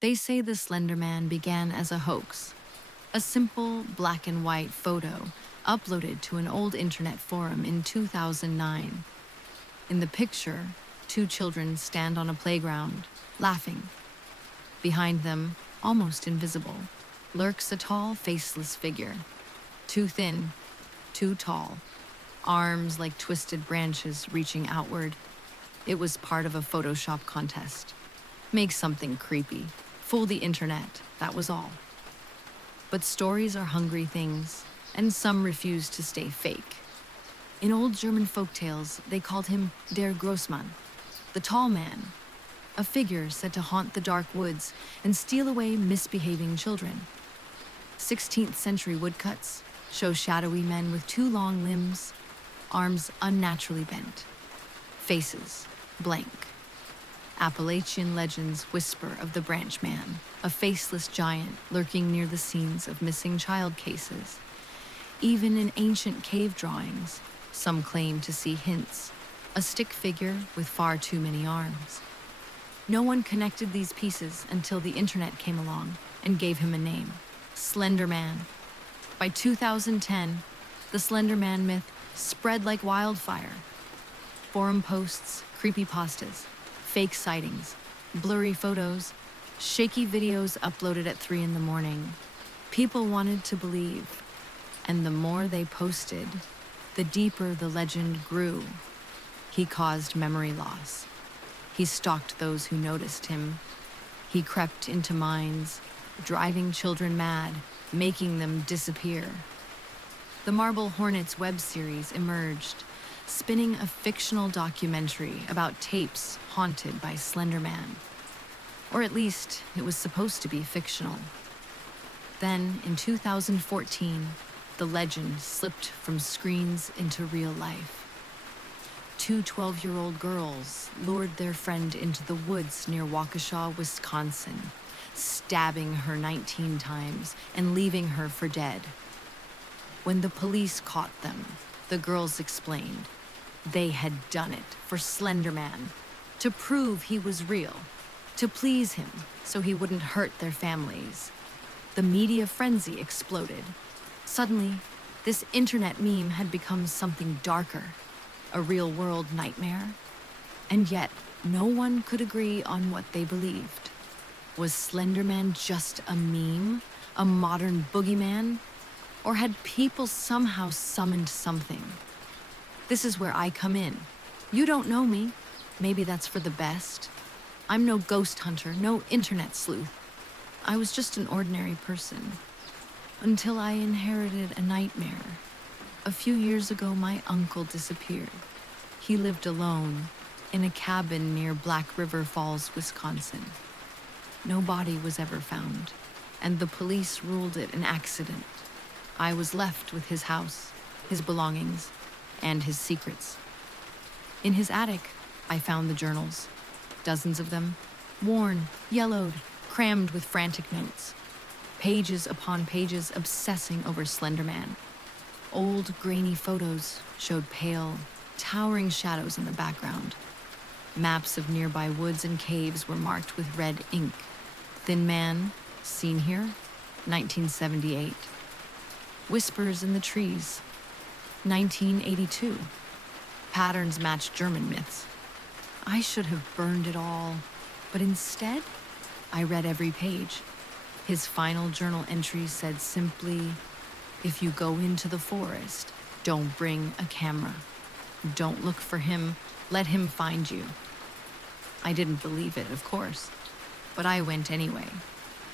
They say the Slender Man began as a hoax, a simple black and white photo uploaded to an old internet forum in 2009. In the picture, two children stand on a playground, laughing. Behind them, almost invisible, lurks a tall, faceless figure. Too thin, too tall, arms like twisted branches reaching outward. It was part of a Photoshop contest. Make something creepy. Fool the internet, that was all. But stories are hungry things, and some refuse to stay fake. In old German folktales, they called him der Grossmann, the tall man, a figure said to haunt the dark woods and steal away misbehaving children. 16th century woodcuts show shadowy men with two long limbs, arms unnaturally bent, faces blank. Appalachian legends whisper of the branch man, a faceless giant lurking near the scenes of missing child cases. Even in ancient cave drawings, some claim to see hints, a stick figure with far too many arms. No one connected these pieces until the internet came along and gave him a name, Slenderman. By 2010, the Slenderman myth spread like wildfire. Forum posts, creepypastas, fake sightings, blurry photos, shaky videos uploaded at 3 in the morning. People wanted to believe, and the more they posted, the deeper the legend grew. He caused memory loss. He stalked those who noticed him. He crept into minds, driving children mad, making them disappear. The Marble Hornets web series emerged, spinning a fictional documentary about tapes haunted by Slenderman. Or at least, it was supposed to be fictional. Then, in 2014, the legend slipped from screens into real life. Two 12-year-old girls lured their friend into the woods near Waukesha, Wisconsin, stabbing her 19 times and leaving her for dead. When the police caught them, the girls explained they had done it for Slenderman, to prove he was real, to please him so he wouldn't hurt their families. The media frenzy exploded. Suddenly, this internet meme had become something darker, a real-world nightmare. And yet, no one could agree on what they believed. Was Slenderman just a meme, a modern boogeyman? Or had people somehow summoned something? This is where I come in. You don't know me. Maybe that's for the best. I'm no ghost hunter, no internet sleuth. I was just an ordinary person. Until I inherited a nightmare. A few years ago, my uncle disappeared. He lived alone in a cabin near Black River Falls, Wisconsin. No body was ever found, and the police ruled it an accident. I was left with his house, his belongings, and his secrets. In his attic, I found the journals, dozens of them, worn, yellowed, crammed with frantic notes. Pages upon pages obsessing over Slenderman. Old, grainy photos showed pale, towering shadows in the background. Maps of nearby woods and caves were marked with red ink. Thin Man, seen here, 1978. Whispers in the Trees, 1982. Patterns matched German myths. I should have burned it all, but instead, I read every page. His final journal entry said simply, "If you go into the forest, don't bring a camera. Don't look for him, let him find you." I didn't believe it, of course, but I went anyway.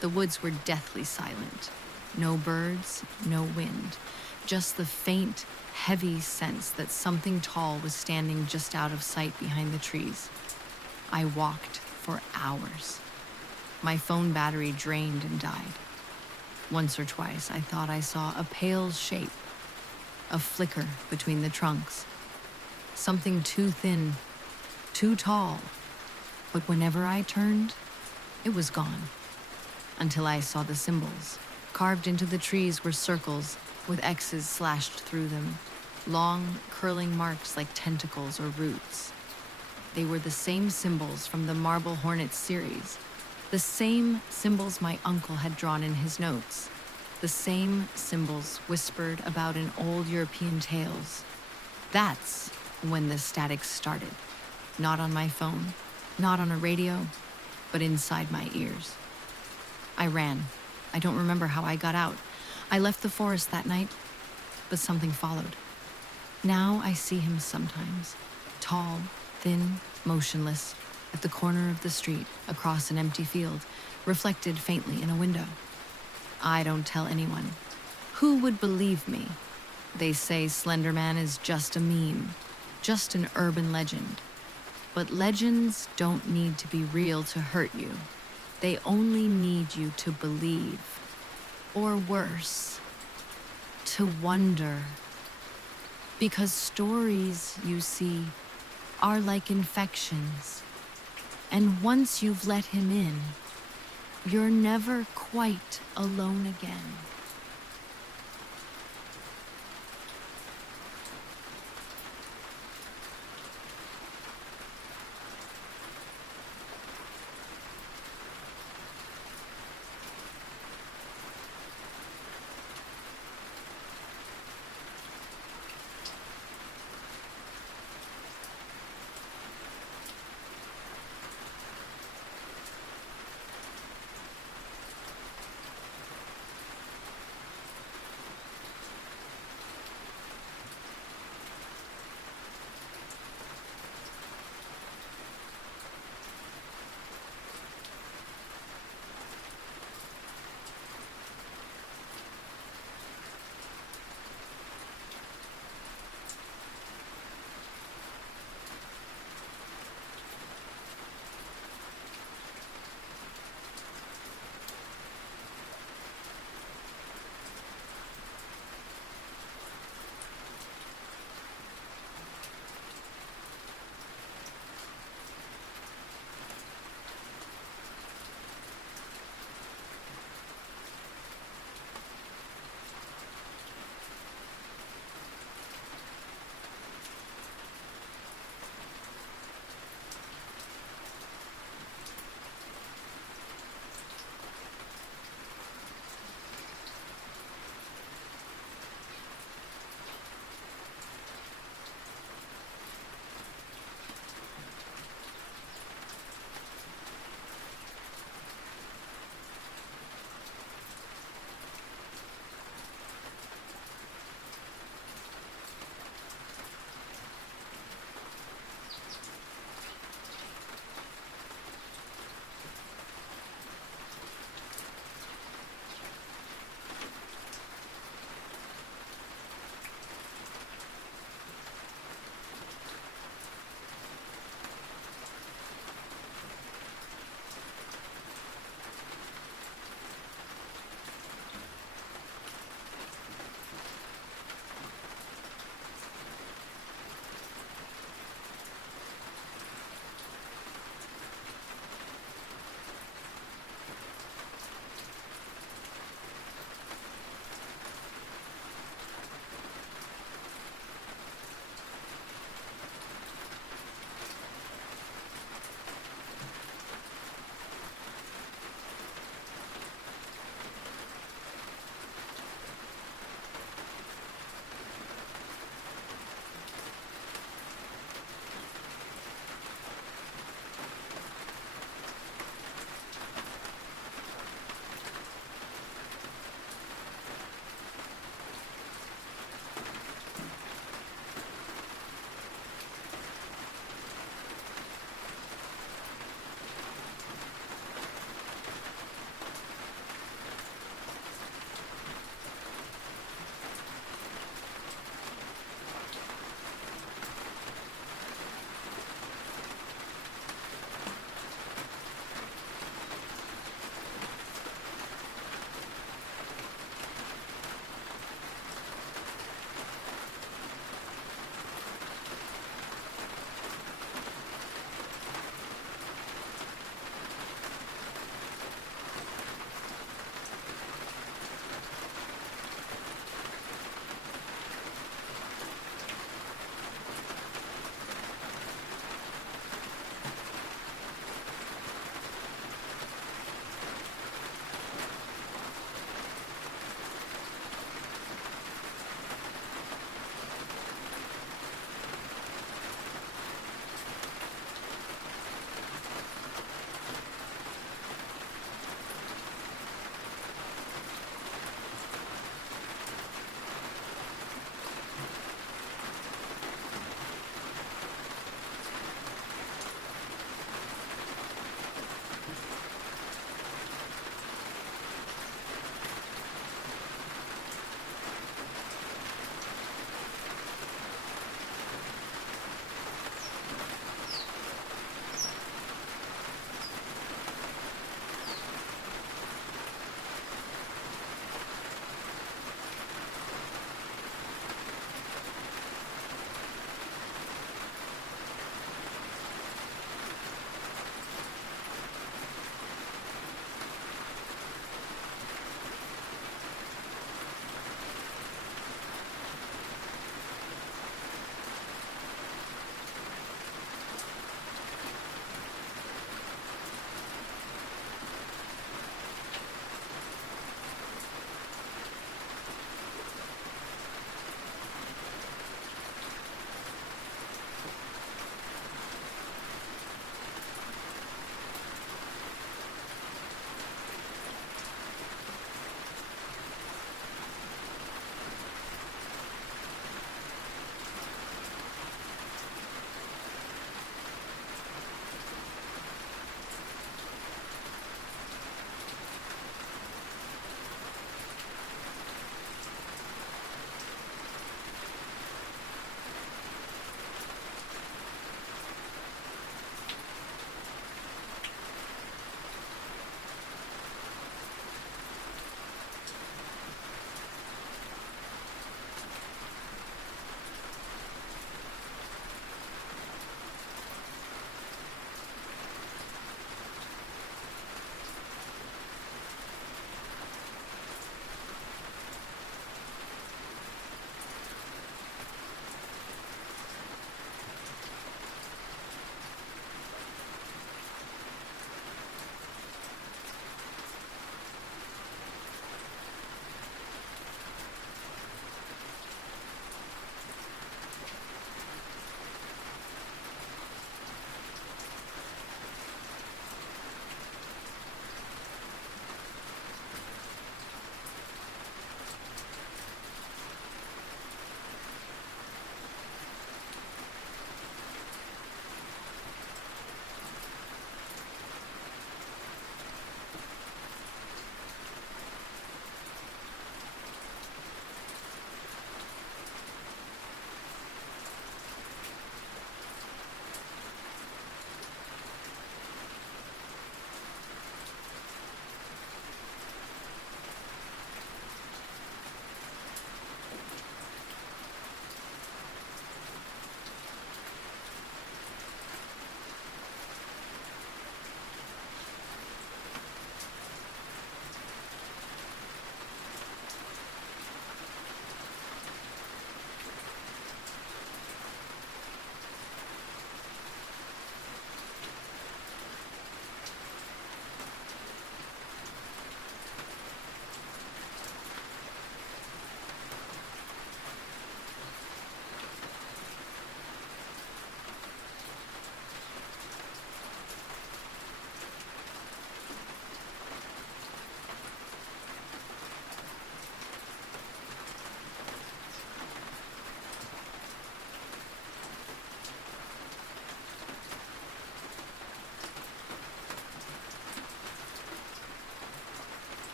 The woods were deathly silent. No birds, no wind, just the faint, heavy sense that something tall was standing just out of sight behind the trees. I walked for hours. My phone battery drained and died. Once or twice, I thought I saw a pale shape, a flicker between the trunks. Something too thin, too tall. But whenever I turned, it was gone. Until I saw the symbols. Carved into the trees were circles with X's slashed through them, long, curling marks like tentacles or roots. They were the same symbols from the Marble Hornets series, The same symbols my uncle had drawn in his notes. The same symbols whispered about in old European tales. That's when the static started. Not on my phone, not on a radio, but inside my ears. I ran. I don't remember how I got out. I left the forest that night, but something followed. Now I see him sometimes, tall, thin, motionless, at the corner of the street, across an empty field, reflected faintly in a window. I don't tell anyone. Who would believe me? They say Slenderman is just a meme, just an urban legend. But legends don't need to be real to hurt you. They only need you to believe. Or worse, to wonder. Because stories, you see, are like infections. And once you've let him in, you're never quite alone again.